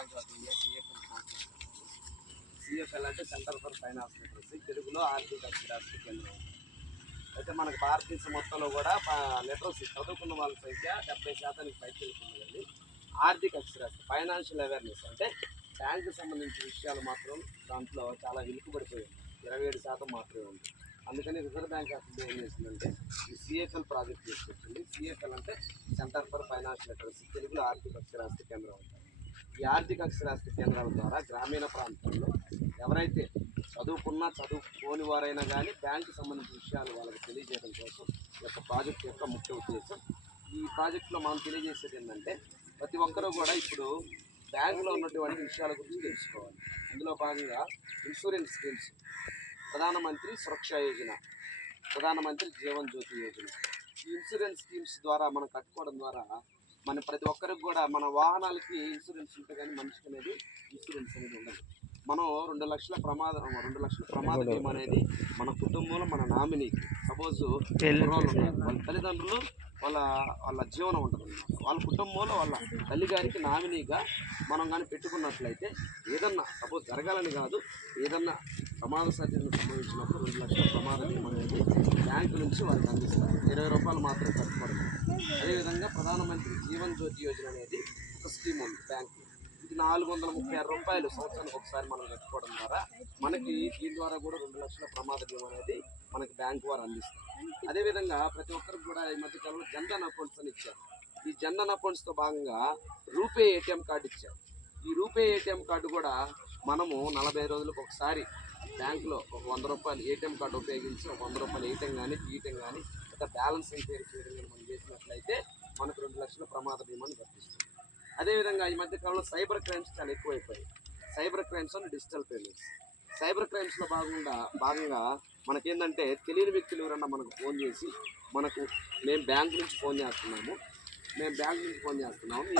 Bank of India CFL అంటే centre for finance literacy, తెలుగులో ఆర్థిక అక్షరాస్యత కేంద్రం. అయితే మనకు భారతదేశం మొత్తంలో కూడా లిటరసీ చదువుకున్న వాళ్ళ సంఖ్య 70% పైకి వెళ్తుంది. ఆర్థిక అక్షరాస్యత ఫైనాన్షియల్ అవేర్నెస్ అంటే బ్యాంకు సంబంధించిన విషయాలు మాత్రం దాంట్లో చాలా వెనుకబడిపోయింది, 27% మాత్రమే ఉంది. అందుకని రిజర్వ్ బ్యాంక్ ఆఫ్ ఇండియా ఏం చేసిందంటే ఈ సిఎఫ్ఎల్ ప్రాజెక్ట్ తీసుకొచ్చింది. సిఎఫ్ఎల్ అంటే సెంటర్ ఫర్ ఫైనాన్షియల్ లిటరసీ, తెలుగులో ఆర్థిక అక్షరాస్యత కేంద్రం అంటారు. ఈ ఆర్థిక అక్షరాస్యత కేంద్రాల ద్వారా గ్రామీణ ప్రాంతాల్లో ఎవరైతే చదువుకోని వారైనా కానీ బ్యాంకు సంబంధించిన విషయాలు వాళ్ళకి తెలియజేయడం కోసం ఈ యొక్క ప్రాజెక్ట్ యొక్క ముఖ్య ఉద్దేశం. ఈ ప్రాజెక్టులో మనం తెలియజేసేది ఏంటంటే ప్రతి ఒక్కరూ కూడా ఇప్పుడు బ్యాంకులో ఉన్నటువంటి విషయాల గురించి తెలుసుకోవాలి. అందులో భాగంగా ఇన్సూరెన్స్ స్కీమ్స్, ప్రధానమంత్రి సురక్ష యోజన, ప్రధానమంత్రి జీవన్ జ్యోతి యోజన, ఈ ఇన్సూరెన్స్ స్కీమ్స్ ద్వారా మనం కట్టుకోవడం ద్వారా మన ప్రతి ఒక్కరికి కూడా మన వాహనాలకి ఇన్సూరెన్స్ ఉంటే కానీ మనిషికి అనేది ఇన్సూరెన్స్ అనేది ఉండదు. మనం 2 లక్షల ప్రమాద బీమా అనేది మన కుటుంబంలో మన నామినీకి, సపోజ్ వాళ్ళ తల్లిదండ్రులు వాళ్ళ జీవనం ఉంటుంది అన్నమాట. వాళ్ళ కుటుంబంలో వాళ్ళ తల్లిగారికి నామినీగా మనం కానీ పెట్టుకున్నట్లయితే ఏదన్నా సపోజ్ జరగాలని కాదు, ఏదన్నా ప్రమాద సర్జరీకి సంబంధించినప్పుడు 2 లక్షల ప్రమాద బీమా అనేది బ్యాంకు నుంచి వాళ్ళకి అందిస్తారు. 20 రూపాయలు మాత్రం ఖర్చు పడుతుంది. అదేవిధంగా ప్రధానమంత్రి జీవన్ జ్యోతి యోజన అనేది ఒక స్కీమ్ ఉంది బ్యాంకు. ఇది 436 రూపాయలు సంవత్సరానికి ఒకసారి మనం కట్టుకోవడం ద్వారా మనకి దీని ద్వారా కూడా 2 లక్షల ప్రమాద బీమా అనేది మనకి బ్యాంకు వారు అందిస్తారు. అదేవిధంగా ప్రతి ఒక్కరికి కూడా ఈ మధ్యకాలంలో జన్ధన్ అకౌంట్స్ అని ఇచ్చారు. ఈ జన్ధన్ అకౌంట్స్తో భాగంగా రూపే ఏటీఎం కార్డు ఇచ్చారు. ఈ రూపే ఏటీఎం కార్డు కూడా మనము 40 రోజులకు ఒకసారి బ్యాంకులో ఒక 100 రూపాయలు ఏటీఎం కార్డు ఉపయోగించి ఒక 100 రూపాయలు వేయటం కానీ తీయటం కానీ ఇంకా బ్యాలెన్స్ ఎంక్వైరీ చేయడం కానీ మనం చేసినట్లయితే మనకు 2 లక్షల ప్రమాద బీమాని వర్తిస్తుంది. అదేవిధంగా ఈ మధ్యకాలంలో సైబర్ క్రైమ్స్ చాలా ఎక్కువైపోయాయి. Cyber crimes and digital payments. Cyber క్రైమ్స్లో భాగంగా మనకేంటంటే తెలియని వ్యక్తులు ఎవరన్నా మనకు ఫోన్ చేసి మేము బ్యాంక్ నుంచి ఫోన్ చేస్తున్నాము, మీ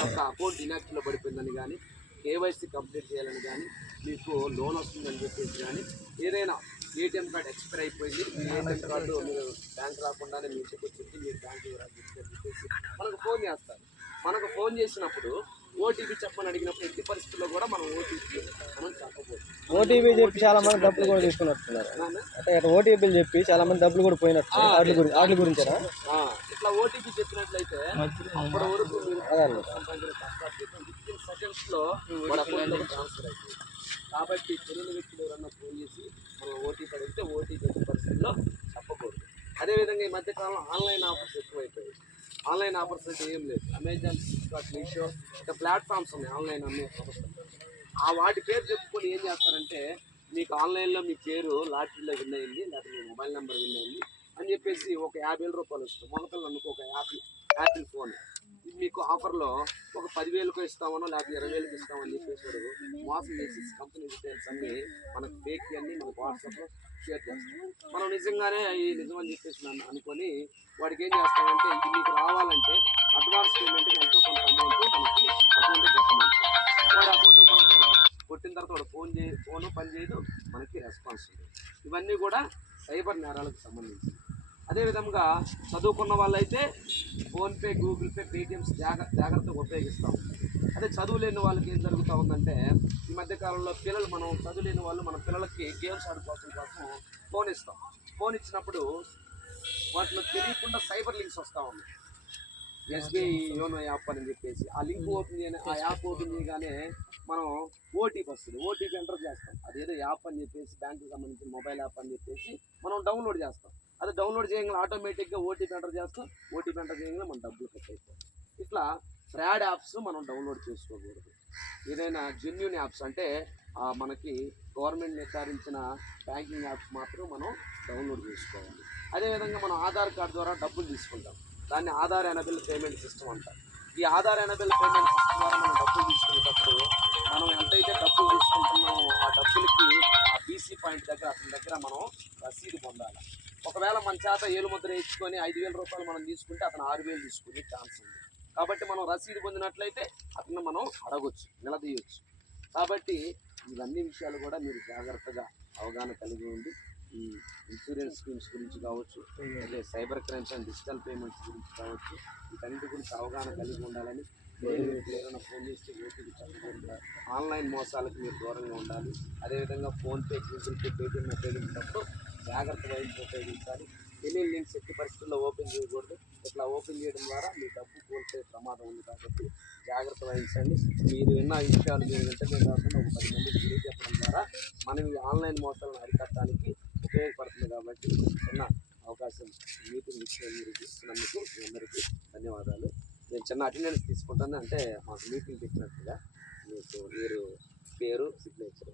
యొక్క అకౌంట్ ఇన్యాక్టివ్లో పడిపోయిందని కానీ, కేవైసీ కంప్లీట్ చేయాలని కానీ, మీకు లోన్ వస్తుందని చెప్పేసి కానీ, ఏదైనా ఏటీఎం కార్డు ఎక్స్పైర్ అయిపోయింది, మీ ఏటీఎం కార్డు మీరు బ్యాంక్ రాకుండానే మీ ఇంటికి వచ్చి మీరు బ్యాంక్ చెప్పేసి మనకు ఫోన్ చేస్తారు. మనకు ఫోన్ చేసినప్పుడు ఓటీపీ చెప్పని అడిగినప్పుడు ఎట్టి పరిస్థితుల్లో కూడా మనం చెప్పకూడదు. ఓటీపీ చెప్పి చాలా మంది డబ్బులు కూడా తీసుకున్నట్టున్నారు. అంటే ఓటీపీలు చెప్పి చాలా మంది డబ్బులు కూడా పోయినట్టు వాటి గురించి ఇట్లా ఓటీపీ చెప్పినట్లయితే అప్పటి వరకు సెకండ్స్ లో ట్రాన్స్ఫర్ అయిపోయింది. కాబట్టి తెలియని వ్యక్తులు ఎవరన్నా ఫోన్ చేసి మనం ఓటీపీ అడిగితే ఓటీపీ ఎట్టి పరిస్థితుల్లో చెప్పకూడదు. అదేవిధంగా ఈ మధ్యకాలంలో ఆన్లైన్ ఆఫర్స్ ఎక్కువైపోయాయి. ఆన్లైన్ ఆఫర్స్ అయితే ఏం లేదు. అమెజాన్, ఫ్లిప్కార్ట్, మీషో ఇంకా ప్లాట్ఫామ్స్ ఉన్నాయి ఆన్లైన్ అమ్మే సంస్థలు. వాటి పేరు చెప్పుకొని ఏం చేస్తారంటే మీకు ఆన్లైన్లో మీ పేరు లాటరీలో విన్ అయింది, లేకపోతే మీ మొబైల్ నెంబర్ విన్ అయింది అని చెప్పేసి ఒక 50,000 రూపాయలు వస్తుంది. మొదటి అనుకో ఒక యాపిల్ ఫోన్ మీకు ఆఫర్లో ఒక 10,000కు ఇస్తామనో లేకపోతే 20,000కి ఇస్తామని చెప్పేసి వాడు మోసం చేసి కంపెనీ డీటెయిల్స్ అన్నీ మనకు ఫేక్ అన్నీ మనకు వాట్సాప్లో షేర్ చేస్తాం. మనం నిజంగానే ఈ నిజమని చెప్పేసి అనుకొని వాడికి ఏం చేస్తామంటే ఇది మీకు రావాలంటే అడ్వాన్స్ పేమెంట్కి ఎంతో కొంత అమౌంట్ మనకి అకౌంట్కి కొట్టమంటాం. వాడు అకౌంట్ మనం కొట్టిన తర్వాత వాడు ఫోన్ పని చేయదు, మనకి రెస్పాన్స్ ఉంది. ఇవన్నీ కూడా సైబర్ నేరాలకు సంబంధించి. అదేవిధంగా చదువుకున్న వాళ్ళైతే ఫోన్పే, గూగుల్ పే, పేటిఎమ్స్ జాగ్రత్తగా ఉపయోగిస్తాం. అదే చదువు లేని వాళ్ళకి ఏం జరుగుతూ ఉందంటే ఈ మధ్యకాలంలో మనం చదువు లేని వాళ్ళు మన పిల్లలకి గేమ్స్ ఆడుకోవడం కోసం ఫోన్ ఇస్తాం. ఫోన్ ఇచ్చినప్పుడు వాటిలో తెలియకుండా సైబర్ లింక్స్ వస్తూ ఉన్నాయి. ఎస్బీఐ యోనో యాప్ అని చెప్పేసి ఆ లింక్ ఆ యాప్ ఓపెన్ చేయగానే మనం ఓటీపీ వస్తుంది. ఓటీపీ ఎంటర్ చేస్తాం. అదేదో యాప్ అని చెప్పేసి బ్యాంకుకి సంబంధించిన మొబైల్ యాప్ అని చెప్పేసి మనం డౌన్లోడ్ చేస్తాం. అది డౌన్లోడ్ చేయగానే ఆటోమేటిక్గా ఓటీపీ ఎంటర్ చేస్తాం. ఓటీపీ ఎంటర్ చేయగానే మన డబ్బులు కట్ అయిపోతాయి. ఇట్లా ఫ్రాడ్ యాప్స్ మనం డౌన్లోడ్ చేసుకోకూడదు. ఏదైనా జెన్యూన్ యాప్స్ అంటే మనకి గవర్నమెంట్ నిర్ధారించిన బ్యాంకింగ్ యాప్స్ మాత్రం మనం డౌన్లోడ్ చేసుకోవాలి. అదేవిధంగా మనం ఆధార్ కార్డు ద్వారా డబ్బులు తీసుకుంటాం. దాన్ని ఆధార్ ఎనేబుల్ పేమెంట్ సిస్టమ్ అంటారు. ఈ ఆధార్ ఎనేబుల్ పేమెంట్ సిస్టమ్ ద్వారా మనం డబ్బులు తీసుకునేటప్పుడు మనం ఎంతైతే డబ్బులు తీసుకుంటున్నామో ఆ డబ్బులకి ఆ బీసీ పాయింట్ దగ్గర అతని దగ్గర మనం రసీదు పొందాలి. ఒకవేళ మన చేత ఏలుముద్ర ఇచ్చుకొని 5,000 రూపాయలు మనం తీసుకుంటే అతను 6,000 తీసుకునే ఛాన్స్ ఉంది. కాబట్టి మనం రసీదు పొందినట్లయితే అతను మనం అడగొచ్చు, నిలదీయొచ్చు. కాబట్టి ఇవన్నీ విషయాలు కూడా మీరు జాగ్రత్తగా అవగాహన కలిగి ఉండి ఈ ఇన్సూరెన్స్ స్కీమ్స్ గురించి కావచ్చు, అదే cyber crimes and digital payments గురించి కావచ్చు, వీటన్నిటి గురించి అవగాహన కలిగి ఉండాలని ఎవరైనా ఫోన్ చేసి ఓటీపీ చెప్పకుండా ఆన్లైన్ మోసాలకు మీరు దూరంగా ఉండాలి. అదేవిధంగా ఫోన్పే, గూగుల్ పే, పేటీఎం ఉపయోగించినప్పుడు జాగ్రత్త వహించి ఉపయోగించాలి. తెలియని లింక్స్ ఎట్టి పరిస్థితుల్లో ఓపెన్ చేయకూడదు. ఇట్లా ఓపెన్ చేయడం ద్వారా మీ డబ్బు కోల్పోయే ప్రమాదం ఉంది కాబట్టి జాగ్రత్త వహించండి. మీరు విన్న విషయాలు మీరు వెంటనే కాకుండా ఒక 10 మందికి తెలియజెప్పడం ద్వారా మనం ఈ ఆన్లైన్ మోసాలను అరికట్టడానికి ఉపయోగపడుతుంది. కాబట్టి చిన్న అవకాశం మీటింగ్ మీరు ఇస్తున్నందుకు మీ అందరికీ ధన్యవాదాలు. నేను చిన్న అటెండెన్స్ తీసుకుంటాను, అంటే మాకు మీటింగ్ పెట్టినట్టుగా మీకు మీరు పేరు సిగ్నేచర్